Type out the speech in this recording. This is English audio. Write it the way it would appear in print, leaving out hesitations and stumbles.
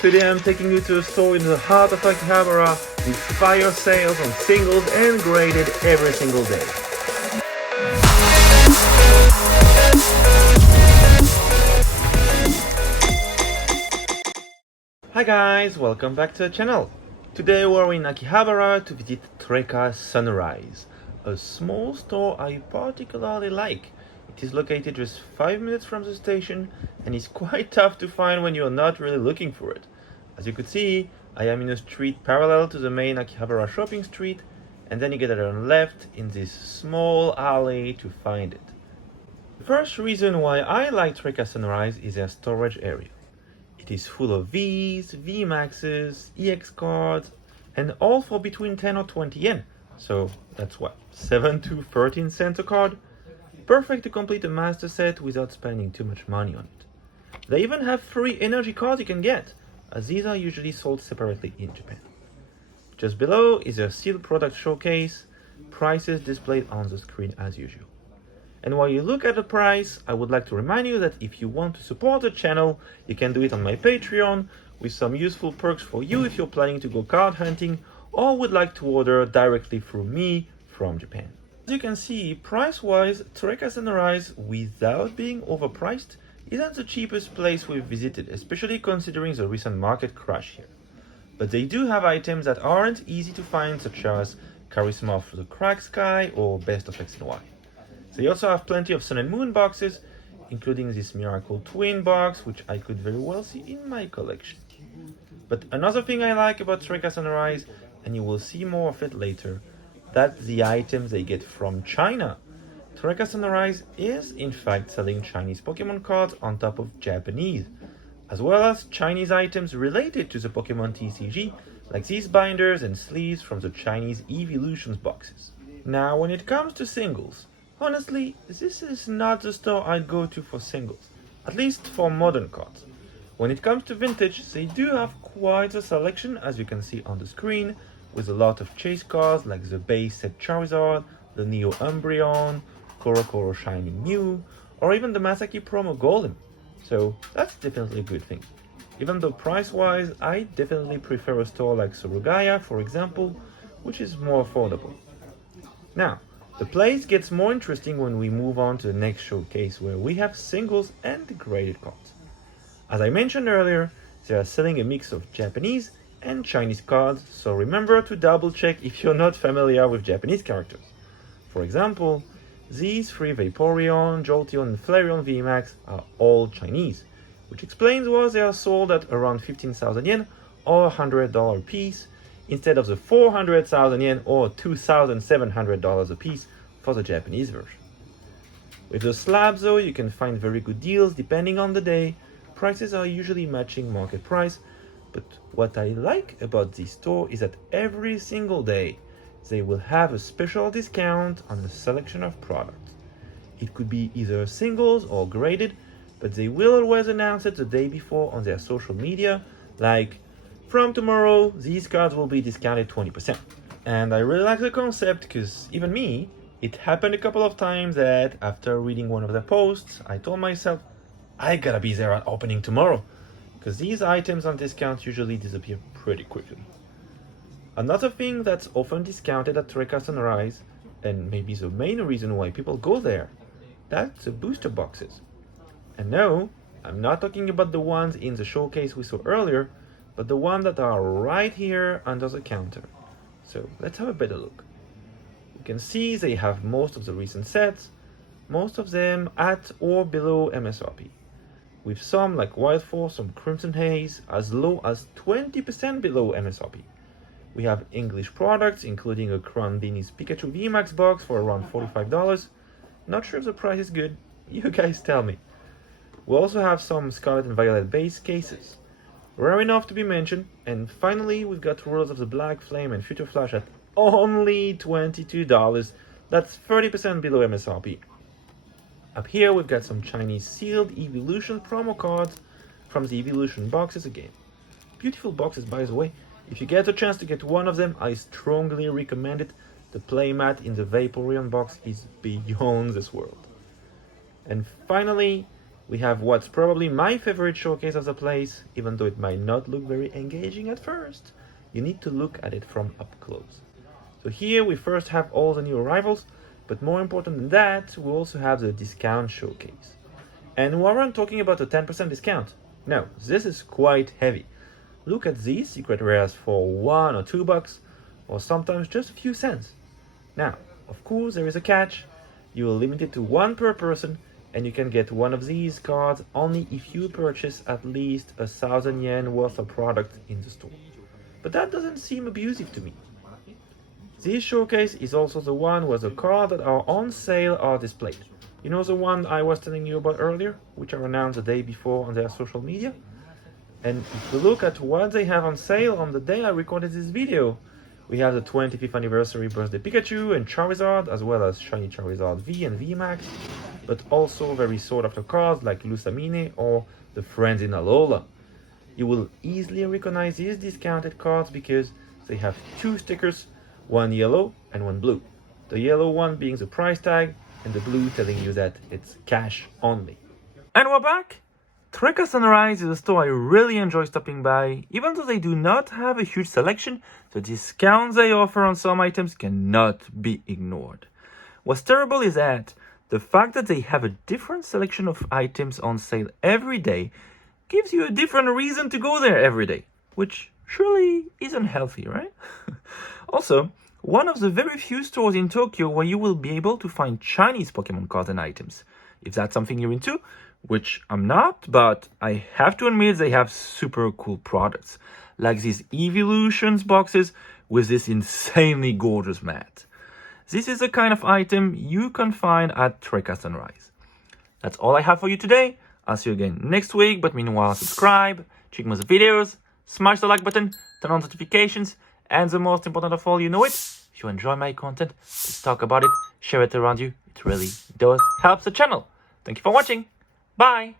Today I'm taking you to a store in the heart of Akihabara with fire sales on singles and graded every single day. Hi guys, welcome back to the channel. Today we're in Akihabara to visit Toreca Sunrise, a small store I particularly like. It is located just 5 minutes from the station and is quite tough to find when you're not really looking for it. As you could see, I am in a street parallel to the main Akihabara shopping street, and then you get a turn left in this small alley to find it. The first reason why I like Toreca Sunrise is their storage area. It is full of Vs, VMAXs, EX cards, and all for between 10 or 20 yen. So that's what, 7 to 13 cents a card? Perfect to complete a master set without spending too much money on it. They even have free energy cards you can get, as these are usually sold separately in Japan. Just below is a sealed product showcase, prices displayed on the screen as usual. And while you look at the price, I would like to remind you that if you want to support the channel, you can do it on my Patreon with some useful perks for you if you're planning to go card hunting or would like to order directly through me from Japan. As you can see, price-wise, Toreca Sunrise, without being overpriced, isn't the cheapest place we've visited, especially considering the recent market crash here. But they do have items that aren't easy to find, such as Charisma of the Cracked Sky or Best of X and Y. They also have plenty of Sun and Moon boxes, including this Miracle Twin box, which I could very well see in my collection. But another thing I like about Toreca Sunrise, and you will see more of it later, that's the items they get from China. Toreca Sunrise is in fact selling Chinese Pokemon cards on top of Japanese, as well as Chinese items related to the Pokemon TCG, like these binders and sleeves from the Chinese Evolutions boxes. Now, when it comes to singles, honestly, this is not the store I'd go to for singles, at least for modern cards. When it comes to vintage, they do have quite a selection, as you can see on the screen, with a lot of chase cards like the base set Charizard, the Neo Umbreon, Korokoro Shining Mew, or even the Masaki promo Golem. So that's definitely a good thing. Even though price-wise, I definitely prefer a store like Surugaya, for example, which is more affordable. Now, the place gets more interesting when we move on to the next showcase, where we have singles and graded cards. As I mentioned earlier, they are selling a mix of Japanese and Chinese cards, so remember to double check if you're not familiar with Japanese characters. For example, these three Vaporeon, Jolteon and Flareon VMAX are all Chinese, which explains why they are sold at around 15,000 yen or $100 a piece, instead of the 400,000 yen or $2,700 a piece for the Japanese version. With the slabs though, you can find very good deals depending on the day. Prices are usually matching market price, but what I like about this store is that every single day they will have a special discount on a selection of products. It could be either singles or graded, but they will always announce it the day before on their social media, like, from tomorrow, these cards will be discounted 20%. And I really like the concept because even me, it happened a couple of times that after reading one of their posts, I told myself, I gotta be there at opening tomorrow, because these items on discount usually disappear pretty quickly. Another thing that's often discounted at Toreca Sunrise, and maybe the main reason why people go there, that's the booster boxes. And no, I'm not talking about the ones in the showcase we saw earlier, but the ones that are right here under the counter. So let's have a better look. You can see they have most of the recent sets, most of them at or below MSRP, with some like Wild Force from Crimson Haze as low as 20% below MSRP. We have English products, including a Crown Beanies Pikachu VMAX box for around $45. Not sure if the price is good, you guys tell me. We also have some Scarlet and Violet base cases, rare enough to be mentioned. And finally, we've got Rulers of the Black Flame and Future Flash at only $22. That's 30% below MSRP. Up here, we've got some Chinese sealed Evolution promo cards from the Evolution boxes again. Beautiful boxes, by the way. If you get a chance to get one of them, I strongly recommend it. The playmat in the Vaporeon box is beyond this world. And finally, We have what's probably my favorite showcase of the place, even though it might not look very engaging at first. You need to look at it from up close. So here we first have all the new arrivals, but more important than that, we also have the discount showcase. And we aren't talking about a 10% discount. No, this is quite heavy. Look at these secret rares for $1 or $2, or sometimes just a few cents. Now, of course, there is a catch. You will limit it to one per person, and you can get one of these cards only if you purchase at least 1,000 yen worth of product in the store. But that doesn't seem abusive to me. This showcase is also the one where the cards that are on sale are displayed. You know the one I was telling you about earlier, which are announced the day before on their social media? And if you look at what they have on sale on the day I recorded this video, we have the 25th anniversary birthday Pikachu and Charizard, as well as shiny Charizard V and V Max, but also very sought after cards like Lusamine or the Friends in Alola. You will easily recognize these discounted cards because they have two stickers, one yellow and one blue. The yellow one being the price tag, and the blue telling you that it's cash only. And we're back! Toreca Sunrise is a store I really enjoy stopping by. Even though they do not have a huge selection, the discounts they offer on some items cannot be ignored. What's terrible is that the fact that they have a different selection of items on sale every day gives you a different reason to go there every day, which surely isn't healthy, right? Also, one of the very few stores in Tokyo where you will be able to find Chinese Pokemon cards and items. If that's something you're into, which I'm not, but I have to admit they have super cool products, like these Evolutions boxes with this insanely gorgeous mat. This is the kind of item you can find at Toreca Sunrise. That's all I have for you today. I'll see you again next week, but meanwhile subscribe, check my videos, smash the like button, turn on notifications, and the most important of all, you know it, if you enjoy my content, please talk about it, share it around you. It really does help the channel. Thank you for watching. Bye.